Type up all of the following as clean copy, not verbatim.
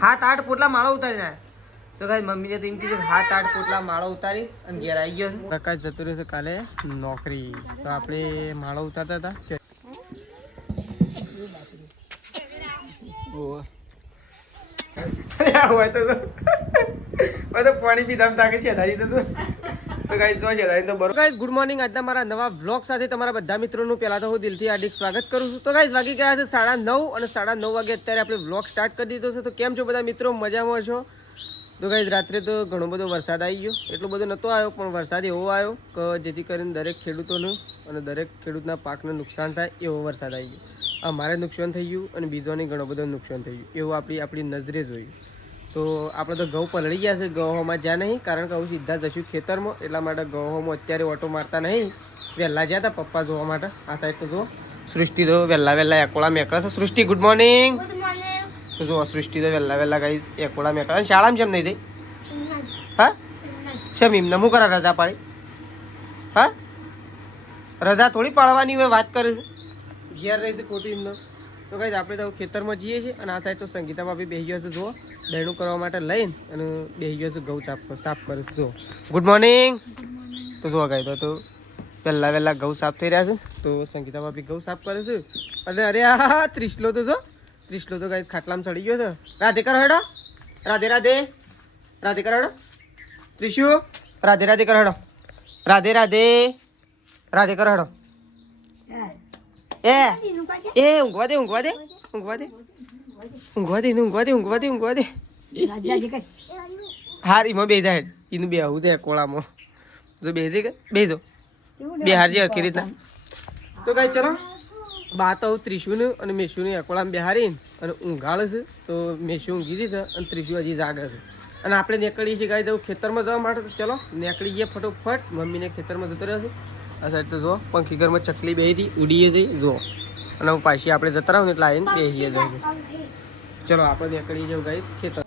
7-8 પોટલા માળો ઉતારી ના તો ગાઈસ મમ્મીને તો એમ કીધું 7-8 પોટલા માળો ઉતારી અને ઘેર આવી ગયો છે. પ્રકાશ જતો રહ્યો છે કાલે નોકરી, તો આપણે માળો ઉતારતા હતા. પાણી પીધા તાકે છે ધારી તો ગુડ મોર્નિંગ. આજના મારા નવા વ્લોગ સાથે તમારા બધા મિત્રોનું પહેલા તો હું દિલથી હાર્દિક સ્વાગત કરું છું. તો ગાઈસ વાગી ગયા છે 9:30 અને 9:30 વાગે અત્યારે આપણે વ્લોગ સ્ટાર્ટ કરી દીધો છે. તો કેમ છો બધા મિત્રો, મજામાં છો? તો ગાઈસ રાત્રે તો ઘણો બધો વરસાદ આવી ગયો, એટલો બધો નહોતો આવ્યો પણ વરસાદ એવો આવ્યો કે જેથી કરીને દરેક ખેડૂતોનું અને દરેક ખેડૂતના પાકને નુકસાન થાય એવો વરસાદ આવી ગયો. અમારે નુકસાન થઈ ગયું અને બીજોને ઘણો બધો નુકસાન થઈ ગયું એવું આપણી નજરે જોયું. તો આપણે તો ઘઉં પલળી ગયા છે, ઘઉંમાં જ્યાં નહીં કારણ કે હું સીધા જશું ખેતરમાં, એટલા માટે ઘઉંમાં અત્યારે ઓટો મારતા નહીં. વહેલા જ્યાં હતા પપ્પા જોવા માટે. આ સાઈડ તો જો સૃષ્ટિ તો વહેલા એકોળા મેકા છે. સૃષ્ટિ ગુડ મોર્નિંગ. તો જો સૃષ્ટિ તો વહેલા ગાઈસ એકોળા મેકા. શાળામાં કેમ નહીં થઈ? હા કેમ એમને શું કરા રજા પાડી? હા રજા થોડી પાડવાની હોય, વાત કરે છે ઘેર રહી છે ખોટી એમને. તો ગાઈસ આપણે તો ખેતરમાં જઈએ છીએ અને આ સાઈડ તો સંગીતા ભાભી બેસી ગયો છે, જુઓ દહેણું કરવા માટે લઈને અને બેસી ગયો છે ઘઉં સાફ કરે છે. જુઓ ગુડ મોર્નિંગ. તો જુઓ ગાઈ તો વહેલા ઘઉં સાફ થઈ રહ્યા છે. તો સંગીતા ભાભી ઘઉં સાફ કરે છે અને અરે હા ત્રિશલો તો જો ત્રિશલો તો ગાઈસ ખાટલામાં ચડી ગયો છે. રાધે કરો હેડો, રાધે રાધે રાધે કરો હેડો. ત્રિશુ રાધે રાધે કરો હેડો, રાધે રાધે રાધે કરો હેડો. એ ઊંઘવા દે હાર એમાં બે જાય એનું બે આવું છે કોળામાં જો બેસી કે બેજો બે હાર છે આખી રીતના. તો કઈ ચલો બાત આવું ત્રિશુનું અને મેશુને અકોળામાં બેહારીને અને ઊંઘાળે છે. તો મેશુ ઊંઘી છે અને ત્રિશુ હજી જાગે છે અને આપણે નીકળીએ છીએ ગાય જવું ખેતરમાં જવા માટે. તો ચલો નીકળી જઈએ ફટોફટ. મમ્મીને ખેતરમાં જતો રહ્યો છે. આ સાઈડ તો જો પંખી ઘરમાં ચકલી બેહી હતી ઉડીએ જઈ જો અને હું પાછી આપણે જતા રહું ને એટલે આવીને બેસીએ જાય. ચલો આપણે નીકળી જાઉં ગાઈસ ખેતર.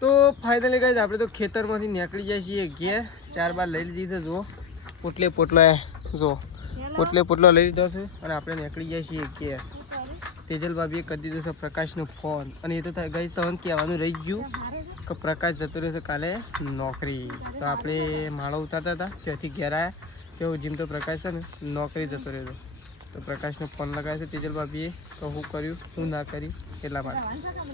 તો ફાઇનલી ગાઈસ આપણે તો ખેતરમાંથી નીકળી જાય છીએ ઘેર. 4 બાર લઈ લીધી છે જુઓ પોટલો જો પોટલો લઈ લીધો છે અને આપણે નીકળી જાય છીએ ઘેર. તેજલ ભાભીએ કરી દીધો છે પ્રકાશનો ફોન અને એ તો ગાઈસ તમને કહેવાનું રહી ગયું કે પ્રકાશ જતો રહ્યો છે કાલે નોકરી. તો આપણે માળો ઉતારતા હતા ત્યાંથી ઘેર આવ્યા કેવું જીમ તો પ્રકાશ છે ને નોકરી જતો રહ્યો. તો પ્રકાશનો ફોન લગાવ્યો છે તેજલ ભાભીએ તો હું કર્યું હું ના કરી એટલા માટે.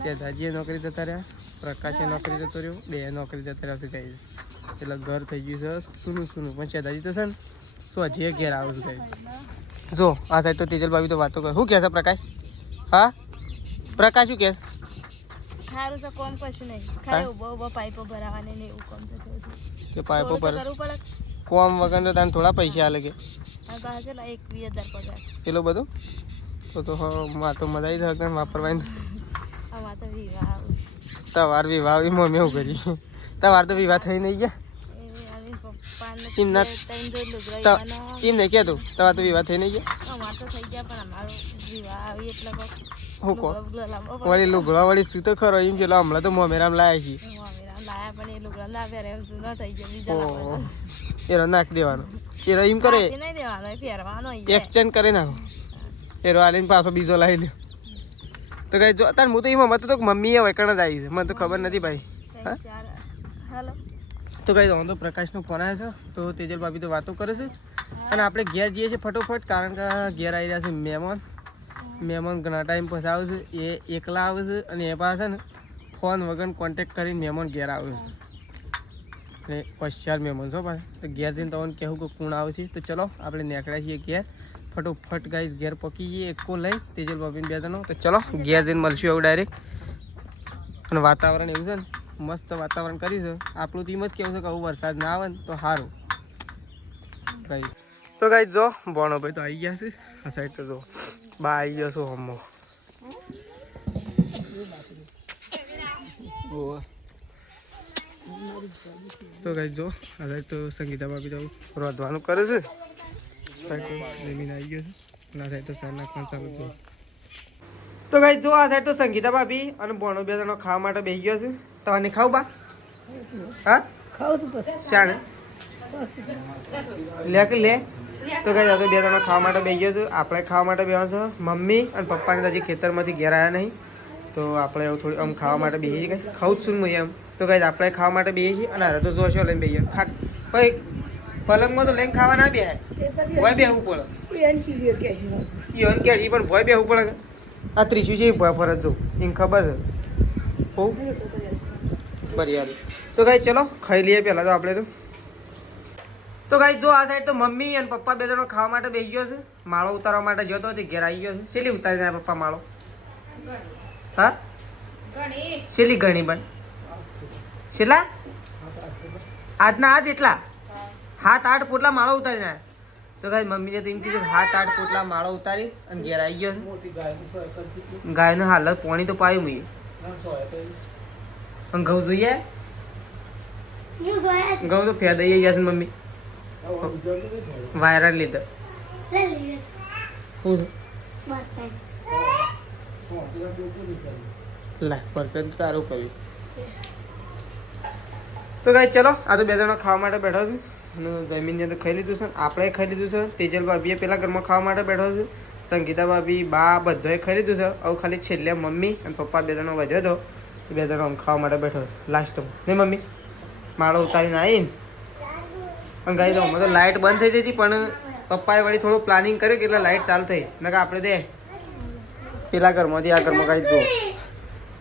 સેધાજીએ નોકરી જતા રહ્યા, પ્રકાશે નોકરી જતો રહ્યો, બે નોકરી જતા રહ્યા છે ગાઈસ. એટલે ઘર થઈ ગયું છે સૂનું પણ સેધાજી તો છે ને શું હજી ઘેર આવું છું ગાઈસ. જો આ સાઈડ તો તેજલ ભાભી તો વાતો કરે. શું કહે છે પ્રકાશ? હા પ્રકાશ શું કહે? સારું છે કોમ કશું નહીં, ખાલી ઉભો પાઇપો ભરાવાની ને એવું કામ તો થયું છે. પાઇપો પર કોમ વગર તો તને થોડા પૈસા આલે કે એટલું બધું તો માં તો મજા આવી શકે વાપરવાની. તમાર વિવાહ મમ્મી એવું કરી તમારે તો વિવાહ થઈ નહીં ગયા એમ નહીં કહેતું તમારે તો વિવાહ થઈ નહીં ગયા. વળી લુગડા વળી શું તો ખરો એમ છે હમણાં તો મોમેરામ લાયા છીએ એનો નાખી દેવાનો. એનો એમ કરે એક્સચેન્જ કરી નાખો એનો આલીને પાછો બીજો લાવી લ્યો. તો કઈ જો તાર હું તો એમાં મત તો મમ્મી એ વૈકણ જ આવી છે મને તો ખબર નથી ભાઈ. હા તો કઈ દઉં તો પ્રકાશનો ફોન આવ્યો છે. તો તેજલ ભાભી તો વાતો કરે છે અને આપણે ઘેર જઈએ છીએ ફટોફટ કારણ કે ઘેર આવી રહ્યા છે મહેમાન ઘણા ટાઈમ પછી આવે છે. એ એકલા આવે છે અને એ પાસે ને ફોન વગર કોન્ટેક્ટ કરીને મહેમાન ઘેર આવે છે અને 5-4 મહેમાન છો ભાઈ. તો ઘેર જઈને તમને કહેવું કે કોણ આવે છે. તો ચલો આપણે નીકળ્યા છીએ ઘેર ફટોફટ ગાઈસ ઘેર પકી જઈએ એક લઈ તેજલ ભાભીને 2 જણો. તો ચલો ઘેર જઈને મળશું એવું ડાયરેક્ટ. અને વાતાવરણ એવું છે ને મસ્ત વાતાવરણ કર્યું છે. આપણું ટીમ જ કેવું છે કે આવું વરસાદ ના આવે ને તો સારું ગાઈસ. તો ગાઈસ જો બોણો ભાઈ તો આવી ગયા છે. આ સાઈડ તો જો બા આવી ગયો છો હમો. તો ગાઈસ જો આ સાઈડ તો સંગીતા ભાભી તો રોધવાનું કરે છે. સાઈડ તો જમીન આવી ગયો છે અને આ સાઈડ તો સાર નાખવાનું ચાલુ છે. તો ગાઈસ જો આ સાઈડ તો સંગીતા ભાભી અને બોણો 2 જણો ખાવા માટે બેસી ગયો છે. તને ખાવ બા? હા ખાવ છું પછી ચાલે લે કે લે. તો ગાઈસ આ તો 2 જણો ખાવા માટે બેસી ગયો છે. આપણે ખાવા માટે બેસવાનું છે. મમ્મી અને પપ્પાને હજી ખેતરમાંથી ઘેર આવ્યા નહીં તો આપણે એવું થોડું આમ ખાવા માટે બેસીએ છીએ કંઈ ખાવું જ શું નહીં એમ તો કંઈ આપણે ખાવા માટે બેસીએ છીએ અને હારે તો જોશો લઈને બેસીએ ભાઈ પલંગમાં તો લઈને ખાવા ના બેહાય ભોય બેહવું પડે ઈવન કે હજી પણ ભોય બેહવું પડે આ ત્રીસું છે ભોય ફરજ જવું એને ખબર છે બહુ બરાબર તો કાંઈ ચલો ખાઈ લઈએ પહેલાં તો આપણે તો કાંઈ જો આ સાઈડ તો મમ્મી અને પપ્પા બે જણો ખાવા માટે બેસી ગયો છે માળો ઉતારવા માટે જતો હતો ઘેર આવી ગયો છે શેલી ઉતારી દે પપ્પા માળો હા શેલી ઘણી પણ છેલ્લા આજના આજ એટલા 7-8 પોટલા માળો ઉતારી નાખ્યા તો કાંઈ મમ્મીને તો એમ કીધું 7-8 પોટલા માળો ઉતારી અને ઘેર આવી ગયો છે ગાયને હાલત પાણી તો પાયું મેં અને ઘઉં જોઈએ ઘઉં તો ફેદાઈ જશે મમ્મી વાયરલ લીધે લા પરફેક્ટ તારું કર્યું તો કાંઈ ચલો આ તો બે જણા ખાવા માટે બેઠો છું અને જમીનને તો ખાઈ લીધું છે આપણે ખાઈ લીધું છે તેજલ ભાભીએ પેલા ઘરમાં ખાવા માટે બેઠો છું સંગીતા ભાભી બા બધાએ ખાઈ લીધું છે હવે ખાલી છેલ્લે મમ્મી અને પપ્પા બે જણો વધ્યો હતો બે જણો આમ ખાવા માટે બેઠો લાસ્ટમાં નહીં મમ્મી માળો ઉતારીને આવીને પણ ગાઈ દઉં તો લાઇટ બંધ થઈ જતી પણ પપ્પાએ વળી થોડું પ્લાનિંગ કર્યું કે એટલે લાઇટ ચાલુ થઈ નકર આપણે દે પેલા ઘરમાંથી આ ઘરમાં કાંઈ જો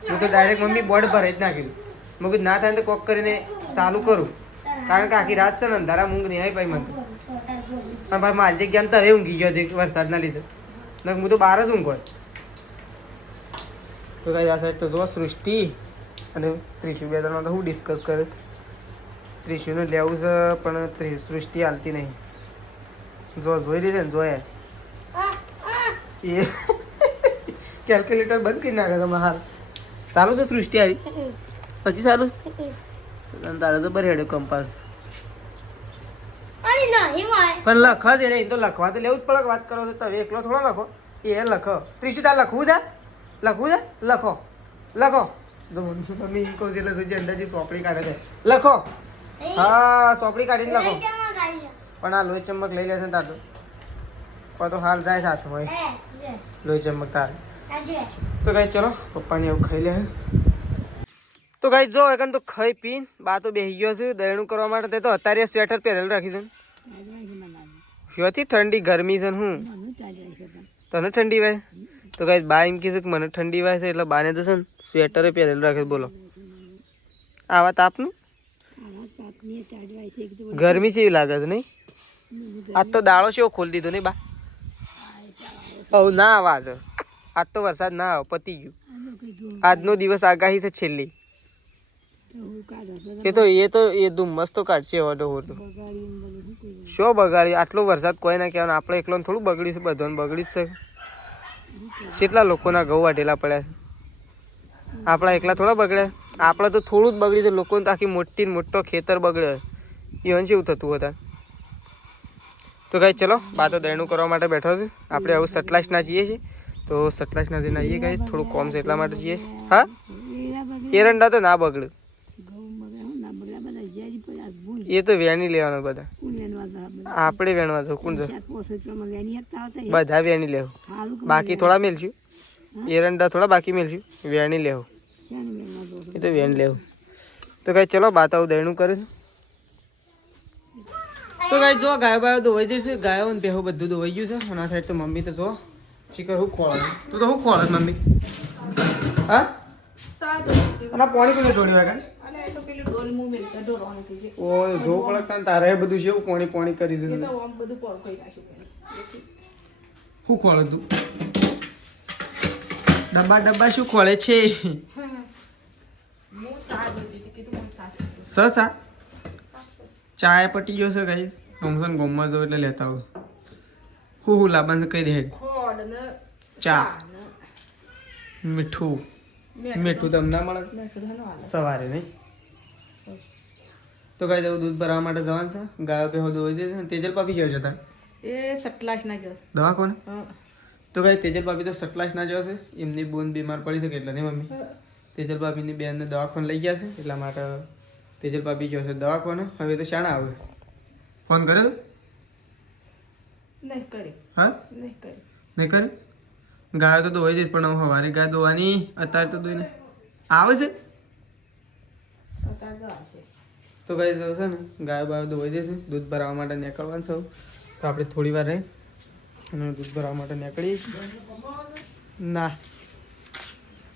હું તો ડાયરેક્ટ મમ્મી બોર્ડ પર જ નાખ્યું મેં કીધું ના થાય તો કોક કરીને ચાલુ કરું કારણ કે આખી રાત છે ને અંધારા ઊંઘ નહીં આવી ભાઈ મને પણ ભાઈ મારી જગ્યામાં તો હવે ઊંઘી ગયો હતી વરસાદના લીધે નકર હું તો બહાર જ ઊંઘો તો કાંઈ આ સાઈડ તો જો સૃષ્ટિ અને ત્રિશુ બે જણા તો હું ડિસ્કસ કરે ત્રિશુને લેવું છે પણ સૃષ્ટિ હાલતી નહીં જોઈ લીધે ને જોઈએ એ કેલ્ક્યુલેટર બંધ કરી નાખે તમે હાલ ચાલુ છે સૃષ્ટિ આવી પછી ચાલુ તારે તો બર હેડે કંપાસ પણ લખ જ રે તો લખવા તો લેવું જ પડે વાત કરો તો તમે એકલો થોડો લખો એ લખો ત્રીસું તાર લખવું છે લખો મમ્મી કહું એટલે સુધી અંદાજી સોપડી કાઢે છે લખો હા સોપડી કાઢીને લખો પણ આ લોહી ચમક લઈ લેશે તાર તો હાલ જાય સાથમાં લોહી ચમક તાર તો કઈ ચલો પપ્પાને એવું ખાઈ લે તો કઈ જો એકન તો ખાઈ પીને બા તો બેસી ગયો છે દયણું કરવા માટે તો અત્યારે સ્વેટર પહેરેલું રાખી છે શોથી ઠંડી ગરમી છે ને હું તને ઠંડી વાય તો કઈ બા એમ કીધું કે મને ઠંડી વાય છે એટલે બાને તો છે ને સ્વેટરે પહેરેલું રાખે બોલો આવા તાપનું ગરમી છે એવી લાગે છે નહીં આજ તો દાળો છે ખોલી દીધો નહીં બા ઓ ના આવાજ આજ તો વરસાદ ના આવે પતી ગયું આજનો દિવસ આગાહી છે છેલ્લી એ ધુમ્મસ તો કાઢશે હોટો હોતો શો બગાડી આટલો વરસાદ કોઈ ના કહેવાનું આપણે એકલો થોડું બગડ્યું છે બધાને બગડી જ છે કેટલા લોકોના ઘઉં વાટેલા પડ્યા છે આપણા એકલા થોડા બગડ્યા આપણે તો થોડું જ બગડ્યું છે લોકોને તો આખી મોટી મોટો ખેતર બગડે એવું જેવું થતું હતા તો કાંઈ ચલો બા તો દયણું કરવા માટે બેઠો છે આપણે હવે સટલાસના જઈએ છીએ તો સટલાસના જઈને આવીએ કાંઈ થોડું કોમ છે એટલા માટે જઈએ હા એરંડા તો ના બગડે એ તો વેણી લેવાનો બધા આપણે વેણવા જવું કોણ છે બધા વેણી લેવું બાકી થોડા મેલશું એરંડા થોડા બાકી મેલશું વેણી લેવું એ તો વેણ લેવું તો કાંઈ ચલો બા તો દયણું કરે છે તો કાંઈ જો ગાયો બાયો ધોવાઈ જઈશે ગાયો ને બેહો બધું ધોવાઈ ગયું છે અને આ સાઈડ તો મમ્મી તો જો ચીકર હું ખોળે તું તો હું ખોળે મમ્મી હા અને પાણી પેલું ઢોળી વાગે ઓય જો પડકતા તારે બધું છે એવું પાણી કરી છે શું ખોળે તું ડબ્બા શું ખોળે છે સસા ચાય પટી ગયો છે ગાઈસ થોમસન ગોમમાં જો એટલે લેતા હોય હું લાબાન કહી દે ચા મીઠું તમને ના મળે સવારે નહીં તો કઈ જવું દૂધ ભરવા માટે જવાનું છે ગાયો પેહો દોઈ છે તેજલ પાપી ગયો છે તાર એ સટલાશ ના ગયો દવા કોને તો કઈ તેજલ પાપી તો સટલાશ ના જશે એમની બોન બીમાર પડી શકે એટલે નહીં મમ્મી તેજલ પાપીની બેનને દવાખાને લઈ ગયા છે એટલા માટે તેજલ પાપી ગયો છે દવાખાને હવે તો શાણા આવે ફોન કર્યો નહીં કરી હા નહીં કરી નહીં કરે ગાયો તો ધોવાઈ જઈશ પણ હવે સવારે ગાય ધોવાની અત્યારે તો ધોઈને આવે છે તો ગાય જો છે ને ગાયો બાયો ધોવાઈ જશે દૂધ ભરાવવા માટે નીકળવાનું છે તો આપણે થોડી વાર રહી અને દૂધ ભરાવવા માટે નીકળીએ ના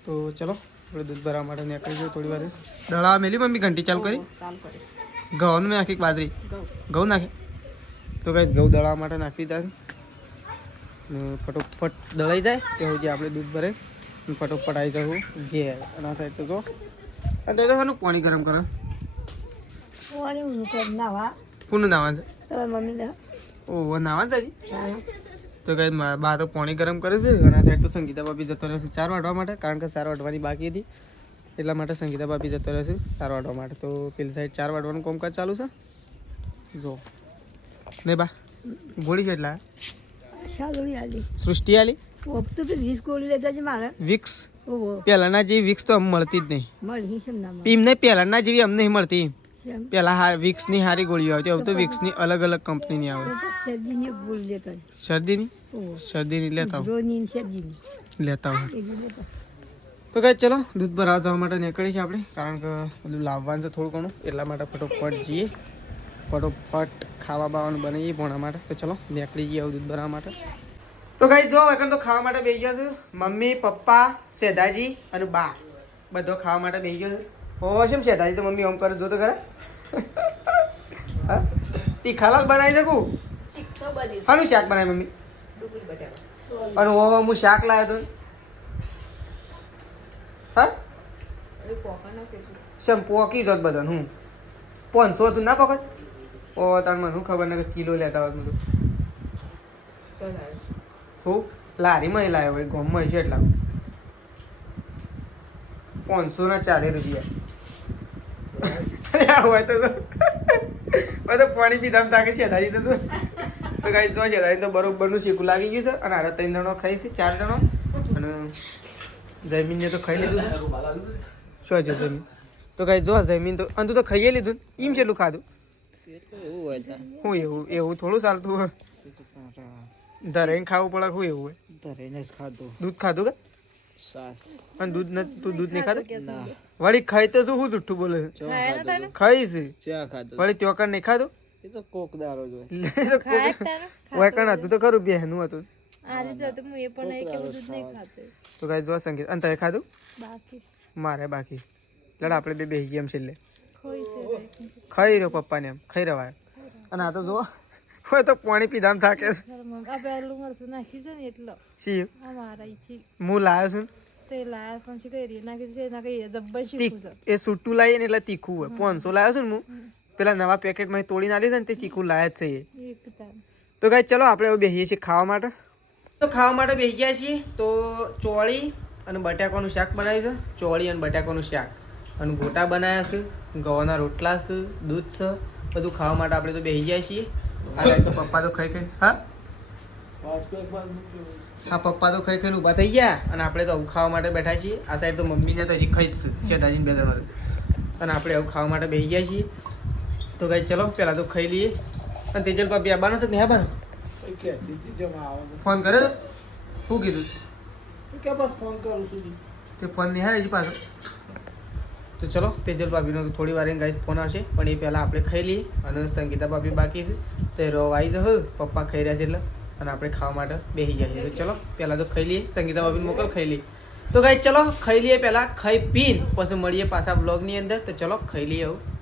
તો ચલો આપણે દૂધ ભરાવવા માટે નીકળી જઈએ થોડી વાર દળાવા મેલી મમ્મી ઘંટી ચાલુ કરી ઘઉં મેં નાખી બાજરી ઘઉં નાખે તો ગાઈસ ઘઉં દળાવવા માટે નાખી દીધા છે ફટોફટ દળાઈ જાય તે સુધી આપણે દૂધ ભરે ફટોફટ આવી જવું ઘેર અને આ સાઈડ તો જો અને તો શાનું પાણી ગરમ કરે કોનું નાવા છે ઓહો નાવા છે હજી તો કઈ બા તો પાણી ગરમ કરે છે અને આ સાઈડ તો સંગીતા ભાભી જતો રહેશે 4 વાટવા માટે કારણ કે 4 વાટવાની બાકી હતી એટલા માટે સંગીતા ભાભી જતો રહેશે 4 વાટવા માટે તો પેલી સાઈડ 4 વાટવાનું કામકાજ ચાલુ છે જો નહીં બા ગોળી કેટલા સૃષ્ટિ આલી વિક્સ પહેલાના જેવી વિક્સ તો અમને મળતી જ નહીં એમને પહેલાના જેવી અમને નહીં મળતી પેલા વિક્સની હારી ગોળીઓ આવતી હવે તો વિક્સની અલગ અલગ કંપનીની આવે શરદીની લેતા હોય તો કઈ ચલો દૂધ ભરાવા જવા માટે નીકળી છે આપણે કારણ કે બધું લાવવાનું છે થોડું ઘણું એટલા માટે ફટોફટ જઈએ ફટોફટ ખાવા બાવાનું બનાવીએ ભોણા માટે તો ચલો નીકળી જઈએ દૂધ ભરાવા માટે તો કઈ જો એકણ તો ખાવા માટે બેસી ગયા છે મમ્મી પપ્પા સેદાજી અને બા બધો ખાવા માટે બેસી ગયો છે ઓ શેમ સેદાજી તો મમ્મી ઓમ કરે જો તો ખરા તીખાલાલ બનાવી શકું શાનું શાક બનાવી મમ્મી અને ઓ હું શાક લાવ્યો તો હા શેમ પોકી દો બધા હું 500 હતું ના પકડ ઓ તાર મને શું ખબર ને કિલો લેતા હોય બધું હું લારીમાં લાવ્યો ભાઈ ગોમમાં છે એટલા 540 રૂપિયા હોય તો પાણી પીધામ તાકે છે દાદી તો શું તો કાંઈ જો છે દાદી તો બરોબરનું શીખું લાગી ગયું છે અને હારે 3 જણો ખાઈ છે 4 જણો અને જમીનને તો ખાઈ લીધું શું છે જમીન તો કાંઈ જો જમીન તો અને તું તો ખાઈએ લીધું એમ કેટલું ખાધું હું એવું થોડું ચાલતું હોય ધરાઈને ખાવું પડે શું એવું હોય ધરાઈને જ ખાધું દૂધ ખાધું કે સાસ અને દૂધ તું દૂધ નહીં ખાધું વળી ખાઈ તો શું જુઠ્ઠું બોલે છે ખાઈ છે ચા ખાધું વળી ત્યોકણ નહીં ખાધું એ તો કોકદારો જ હોય વકણ હતું તો ખરું બેહનું હતું તો કાંઈ જો સંગીત અને તમે ખાધું મારે બાકી લડ આપણે બે બેસી ગયા એમ છેલ્લે ખાઈ રહ્યો પપ્પાને એમ ખાઈ રવાય અને આ તો જો હોય તો પાણી પીધામ થાકે છે શી હું લાવ્યો છું એ સૂટું લાવીએ ને એટલે તીખું હોય 500 લાવ્યો છું ને હું પેલા નવા પેકેટમાં તોડી નાખી છે ને તે ચીકું લાયા જ છે એ તો કાંઈ ચલો આપણે હવે બેસીએ છીએ ખાવા માટે તો ખાવા માટે બેસી ગયા છીએ તો ચોળી અને બટાકાનું શાક બનાવ્યું છે ચોળી અને બટાકાનું શાક અને ગોટા બનાવ્યા છે ઘઉંના રોટલા છે દૂધ છે બધું ખાવા માટે આપણે તો બેસી ગયા છીએ આ સાઈડ તો પપ્પા તો ખાઈ ખાઈને હા પપ્પા તો ખાઈ ખાઈને ઊભા થઈ ગયા અને આપણે તો આવું ખાવા માટે બેઠા છીએ આ સાઈડ તો મમ્મીને તો હજી ખાઈ જ છે દાદીને બે જણ અને આપણે આવું ખાવા માટે બેસી ગયા છીએ તો કઈ ચલો પહેલાં તો ખાઈ લઈએ અને તેજલ પાપી આવવાનો છે ને હા ફોન કર્યો તો શું કીધું ફોન કરું છું તે ફોન નહીં આવે હજી પાછો તો ચલો તેજલ ભાભીનો તો થોડી વાર ગાઈસ ફોન આવશે પણ એ પહેલાં આપણે ખાઈ લઈએ અને સંગીતા ભાભી બાકી છે તો એ રવા આવી જશે પપ્પા ખાઈ રહ્યા છે એટલે અને આપણે ખાવા માટે બેસી ગયા છીએ તો ચલો પહેલાં તો ખાઈ લઈએ સંગીતા ભાભીને મોકલ ખાઈ લઈએ તો ગાઈસ ચલો ખાઈ લઈએ પહેલાં ખાઈ પીને પછી મળીએ પાછા બ્લોગની અંદર તો ચલો ખાઈ લઈએ આવું